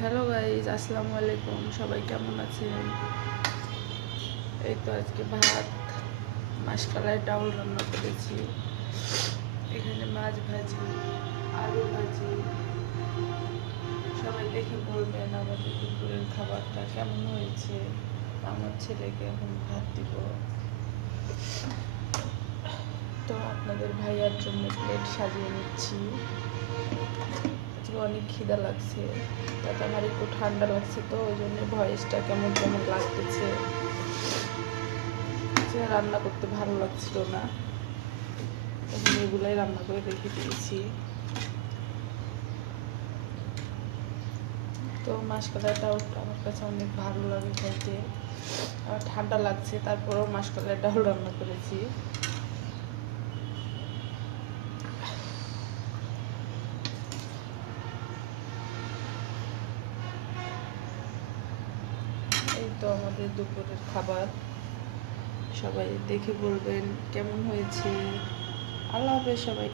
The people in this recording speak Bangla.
হ্যালো গাইজ, আসসালামু আলাইকুম। সবাই কেমন আছেন? এই তো আজকে ভাত, মাসকলাই ডাউল রান্না করেছি। এখানে মাছ ভাজি, আলু ভাজি। সবাই দেখে বলবেন আমাদের দুপুরের খাবারটা কেমন হয়েছে। আমার ছেলেকে এখন ভাত দিব। তো আপনাদের ভাইয়ার জন্য প্লেট সাজিয়ে নিচ্ছি। অনেক খিদা লাগছে, তাতে আমার একটু ঠান্ডা লাগছে, তো ওই জন্য ভয়েসটা কেমন কেমন লাগতেছে। রান্না করতে ভালো লাগছিল না, এখন এগুলাই রান্না করে রেখে দিয়েছি। তো মাসকলাইটাও আমার কাছে অনেক ভালো লাগে খাইতে। আমার ঠান্ডা লাগছে, তারপরেও মাসকলাইটাও রান্না করেছি। এই তো আমাদের দুপুরের খাবার। সবাই দেখে বলবেন কেমন হয়েছে। আল্লাহ হাফেজ সবাই।